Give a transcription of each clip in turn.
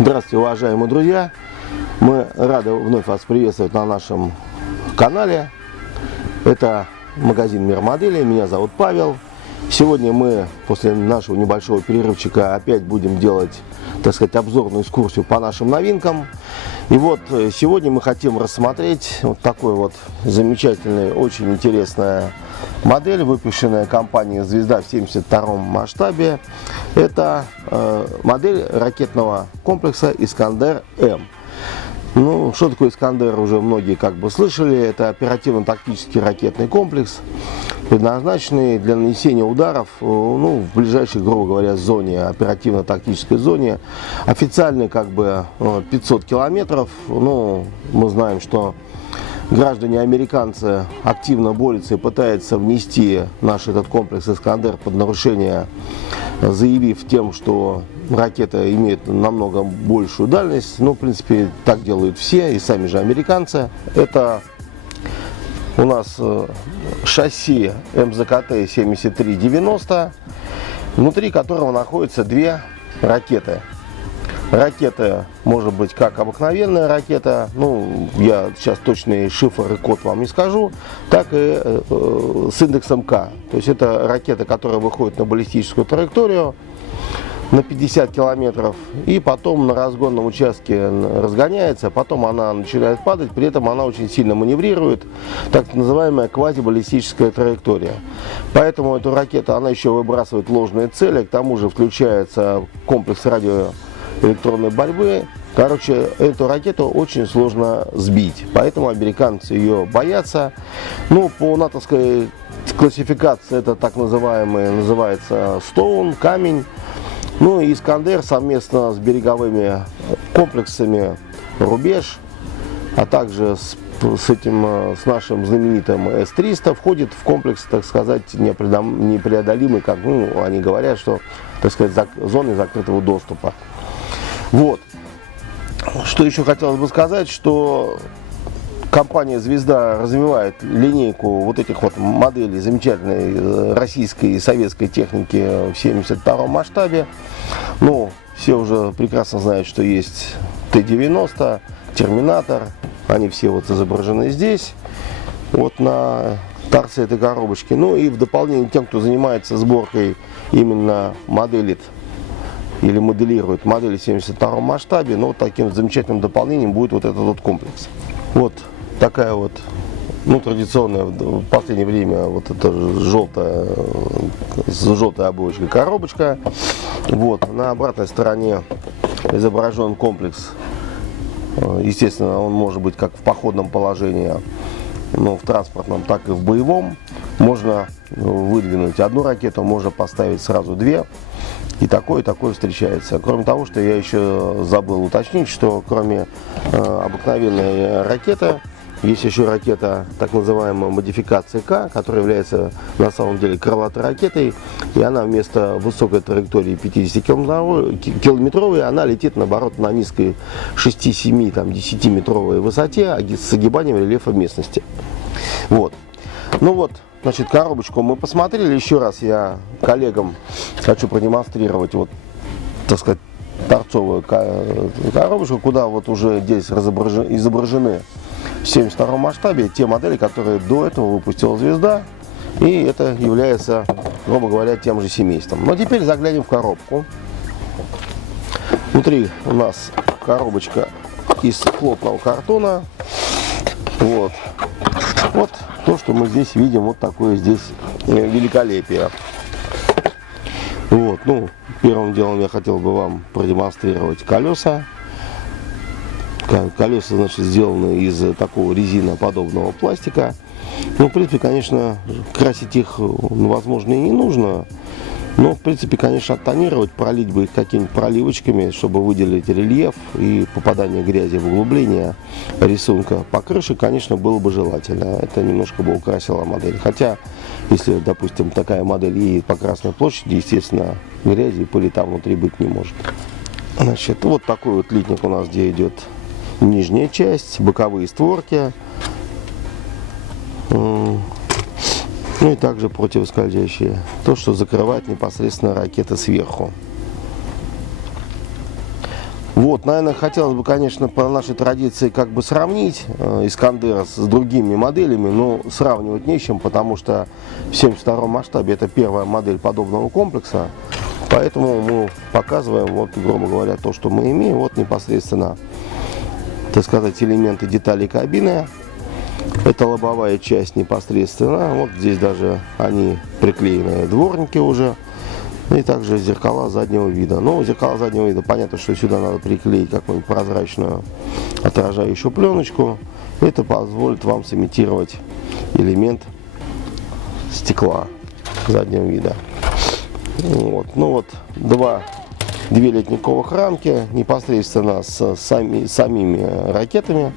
Здравствуйте, уважаемые друзья! Мы рады вновь вас приветствовать на нашем канале. Это магазин Мир Моделей. Меня зовут Павел. Сегодня мы после нашего небольшого перерывчика опять будем делать, так сказать, обзорную экскурсию по нашим новинкам. И вот сегодня мы хотим рассмотреть вот такой вот замечательный, очень интересная модель, выпущенная компанией «Звезда» в 72-м масштабе. Это модель ракетного комплекса «Искандер-М». Ну, что такое «Искандер», уже многие как бы слышали. Это оперативно-тактический ракетный комплекс, предназначенный для нанесения ударов в ближайшей, грубо говоря, зоне, оперативно-тактической зоне. Официально как бы 500 километров. Ну, мы знаем, что граждане американцы активно борются и пытаются внести наш этот комплекс «Искандер» под нарушение, заявив тем, что ракета имеет намного большую дальность. Ну, в принципе, так делают все, и сами же американцы. Это у нас шасси МЗКТ-7390, внутри которого находятся две ракеты. Ракета может быть как обыкновенная ракета, ну, я сейчас точный шифр и код вам не скажу, так и с индексом К. То есть это ракета, которая выходит на баллистическую траекторию на 50 километров и потом на разгонном участке разгоняется, потом она начинает падать, при этом она очень сильно маневрирует, так называемая квазибаллистическая траектория. Поэтому эту ракету, она еще выбрасывает ложные цели, к тому же включается комплекс радиоэлектронной борьбы. Короче, эту ракету очень сложно сбить, поэтому американцы ее боятся. Ну, по натовской классификации это так называемый, называется Stone, камень. Ну и «Искандер» совместно с береговыми комплексами «Рубеж», а также с нашим знаменитым С-300 входит в комплекс, так сказать, непреодолимый, как они говорят, что, так сказать, зоны закрытого доступа. Вот. Что еще хотелось бы сказать, что компания «Звезда» развивает линейку вот этих вот моделей замечательной российской и советской техники в 72-м масштабе. Ну, все уже прекрасно знают, что есть Т-90, Терминатор. Они все вот изображены здесь, вот на торце этой коробочки. Ну и в дополнение тем, кто занимается сборкой именно моделит или моделирует модели в 72-м масштабе, но вот таким замечательным дополнением будет вот этот вот комплекс. Вот такая вот, ну, традиционная в последнее время вот эта желтая, с желтой оболочкой коробочка. Вот, на обратной стороне изображен комплекс. Естественно, он может быть как в походном положении, но в транспортном, так и в боевом. Можно выдвинуть одну ракету, можно поставить сразу две. И такое встречается. Кроме того, что я еще забыл уточнить, что кроме обыкновенной ракеты, есть еще ракета, так называемая модификация К, которая является на самом деле крылатой ракетой. И она вместо высокой траектории 50-километровой, она летит, наоборот, на низкой 6-7-10-метровой высоте с огибанием рельефа местности. Вот. Ну вот, значит, коробочку мы посмотрели. Еще раз я коллегам хочу продемонстрировать, вот, так сказать, торцовую коробочку, куда вот уже здесь изображены в 72-м масштабе те модели, которые до этого выпустила «Звезда». И это является, грубо говоря, тем же семейством. Но теперь заглянем в коробку. Внутри у нас коробочка из плотного картона. Вот. Вот то, что мы здесь видим, вот такое здесь великолепие. Вот, ну, первым делом я хотел бы вам продемонстрировать колеса. Колеса, значит, сделаны из такого резиноподобного пластика. Ну, в принципе, конечно, красить их, возможно, и не нужно. Но, в принципе, конечно, оттонировать, пролить бы их какими-нибудь проливочками, чтобы выделить рельеф и попадание грязи в углубление рисунка по крыше, конечно, было бы желательно. Это немножко бы украсило модель. Хотя, если, допустим, такая модель едет по Красной площади, естественно, грязи и пыли там внутри быть не может. Значит, вот такой вот литник у нас, где идет нижняя часть, боковые створки. Ну и также противоскользящие. То, что закрывает непосредственно ракета сверху. Вот, наверное, хотелось бы, конечно, по нашей традиции как бы сравнить Искандер с другими моделями, но сравнивать не с чем, потому что в 72-м масштабе это первая модель подобного комплекса, поэтому мы показываем, вот, грубо говоря, то, что мы имеем, вот непосредственно, так сказать, элементы деталей кабины. Это лобовая часть непосредственно, вот здесь даже они приклеены, дворники уже. И также зеркала заднего вида. Но зеркала заднего вида, понятно, что сюда надо приклеить какую-нибудь прозрачную отражающую пленочку. Это позволит вам сымитировать элемент стекла заднего вида. Вот. Ну вот, две ледниковых рамки непосредственно с самими ракетами.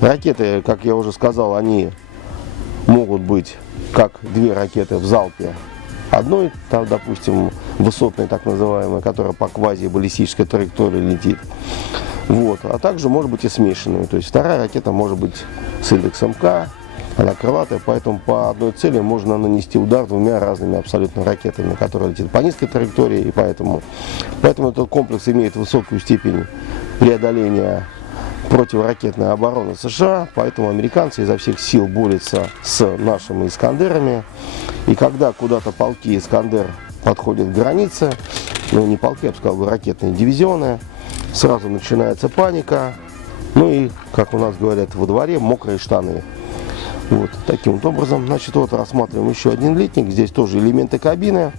Ракеты, как я уже сказал, они могут быть как две ракеты в залпе. Одной, там, допустим, высотной, так называемой, которая по квази-баллистической траектории летит. Вот. А также может быть и смешанной. То есть вторая ракета может быть с индексом К, она крылатая, поэтому по одной цели можно нанести удар двумя разными абсолютно ракетами, которые летят по низкой траектории. И поэтому этот комплекс имеет высокую степень преодоления противоракетной обороны США, поэтому американцы изо всех сил борются с нашими Искандерами. И когда куда-то полки Искандер подходят к границе, ну не полки, я бы сказал, ракетные дивизионы, сразу начинается паника, ну и, как у нас говорят во дворе, мокрые штаны. Вот таким вот образом, значит, вот рассматриваем еще один литник, здесь тоже элементы кабины,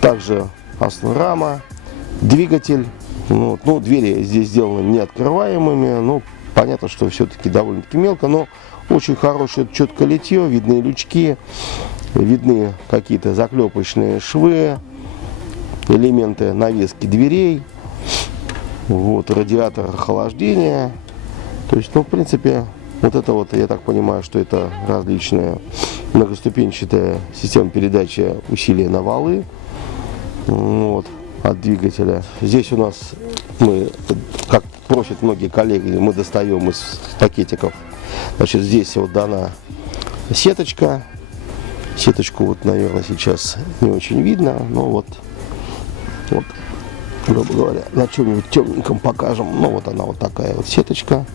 также рама, двигатель. Ну, двери здесь сделаны неоткрываемыми, ну, понятно, что все-таки довольно-таки мелко, но очень хорошее четкое литье, видны лючки, видны какие-то заклепочные швы, элементы навески дверей, вот, радиатор охлаждения, то есть, ну, в принципе, вот это вот, я так понимаю, что это различная многоступенчатая система передачи усилия на валы, вот, от двигателя. Здесь у нас мы, как просят многие коллеги, мы достаем из пакетиков. Значит, здесь вот дана сеточка. Сеточку вот, наверное, сейчас не очень видно, но вот, грубо говоря, на чем-нибудь темненьком покажем. Ну вот она вот такая вот сеточка,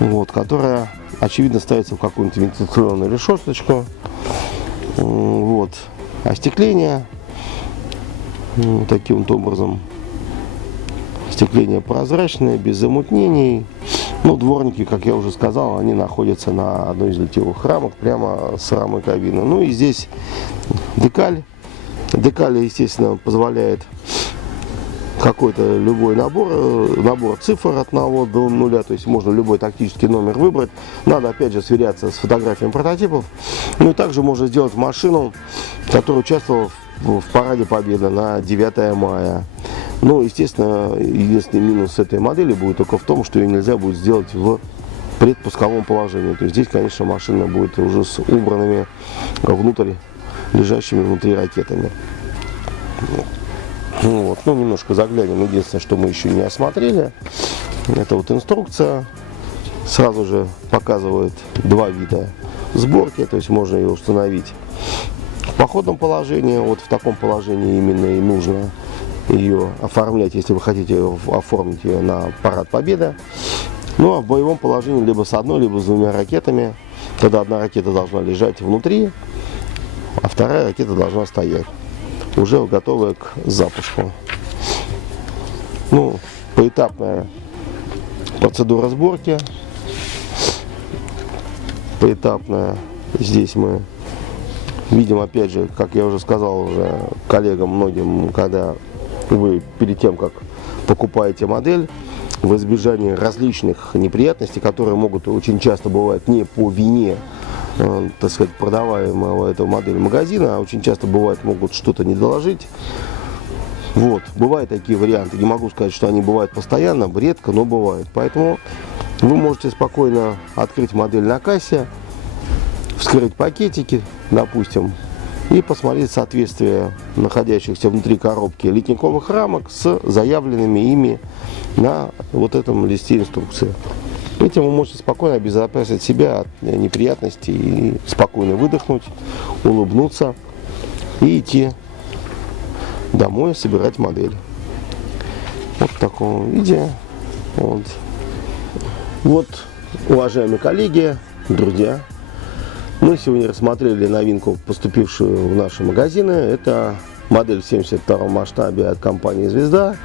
вот, которая, очевидно, ставится в какую-нибудь вентиляционную решеточку. Вот, остекление. Таким вот образом, остекление прозрачное, без замутнений. Ну, дворники, как я уже сказал, они находятся на одной из литьевых рамок, прямо с рамой кабины. Ну и здесь декаль. Декаль, естественно, позволяет какой-то любой набор цифр от 1 до 0, то есть можно любой тактический номер выбрать. Надо, опять же, сверяться с фотографиями прототипов. Ну и также можно сделать машину, которая участвовала в параде Победы на 9 мая. Ну, естественно, единственный минус этой модели будет только в том, что ее нельзя будет сделать в предпусковом положении. То есть здесь, конечно, машина будет уже с убранными внутрь, лежащими внутри ракетами. Вот. Ну, немножко заглянем. Единственное, что мы еще не осмотрели, это вот инструкция. Сразу же показывает два вида сборки, то есть можно ее установить в походном положении. Вот в таком положении именно и нужно ее оформлять, если вы хотите оформить ее на парад Победы. Ну а в боевом положении либо с одной, либо с двумя ракетами. Тогда одна ракета должна лежать внутри, а вторая ракета должна стоять, уже готовая к запуску. Ну, поэтапная процедура сборки. Поэтапная. Здесь мы видим, опять же, как я уже сказал уже коллегам многим, когда вы перед тем, как покупаете модель, в избежании различных неприятностей, которые могут очень часто бывать не по вине, так сказать, продаваемого этого модели магазина, а очень часто бывает, могут что-то не доложить. Вот, бывают такие варианты. Не могу сказать, что они бывают постоянно, редко, но бывают. Поэтому вы можете спокойно открыть модель на кассе, вскрыть пакетики, допустим, и посмотреть соответствие находящихся внутри коробки литниковых рамок с заявленными ими на вот этом листе инструкции. Этим вы можете спокойно обезопасить себя от неприятностей и спокойно выдохнуть, улыбнуться и идти домой собирать модель. Вот в таком виде. Вот, уважаемые коллеги, друзья, мы сегодня рассмотрели новинку, поступившую в наши магазины. Это модель в 72 масштабе от компании «Звезда».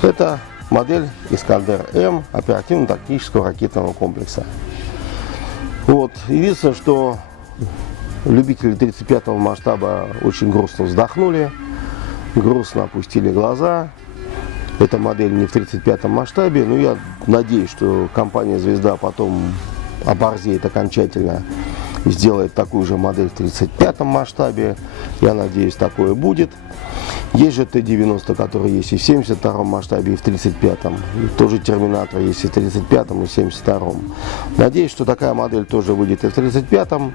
Это модель «Искандер-М» оперативно-тактического ракетного комплекса. Вот. Единственное, что любители 35-го масштаба очень грустно вздохнули, грустно опустили глаза. Эта модель не в 35-м масштабе, но я надеюсь, что компания «Звезда» потом оборзеет окончательно и сделает такую же модель в 35-м масштабе. Я надеюсь, такое будет. Есть же Т-90, который есть и в 72-м масштабе, и в 35-м. Тоже Терминатор есть и в 35-м, и в 72-м. Надеюсь, что такая модель тоже выйдет и в 35-м.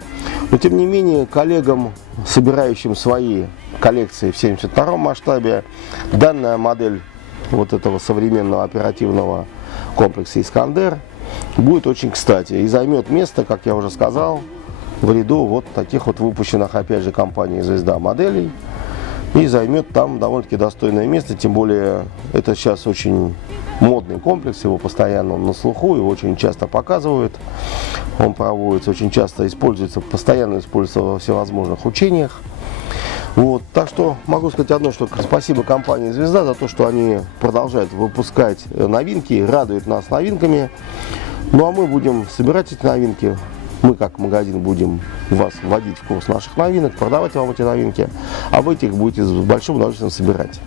Но, тем не менее, коллегам, собирающим свои коллекции в 72-м масштабе, данная модель вот этого современного оперативного комплекса «Искандер» будет очень кстати и займет место, как я уже сказал, в ряду вот таких вот выпущенных опять же компанией «Звезда» моделей, и займет там довольно-таки достойное место, тем более это сейчас очень модный комплекс, его постоянно на слуху, его очень часто показывают, он проводится, очень часто используется, постоянно используется во всевозможных учениях. Вот, так что могу сказать одно, что спасибо компании «Звезда» за то, что они продолжают выпускать новинки, радуют нас новинками. Ну а мы будем собирать эти новинки. Мы как магазин будем вас вводить в курс наших новинок, продавать вам эти новинки, а вы их будете с большим удовольствием собирать.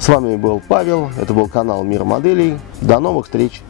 С вами был Павел, это был канал «Мир моделей». До новых встреч!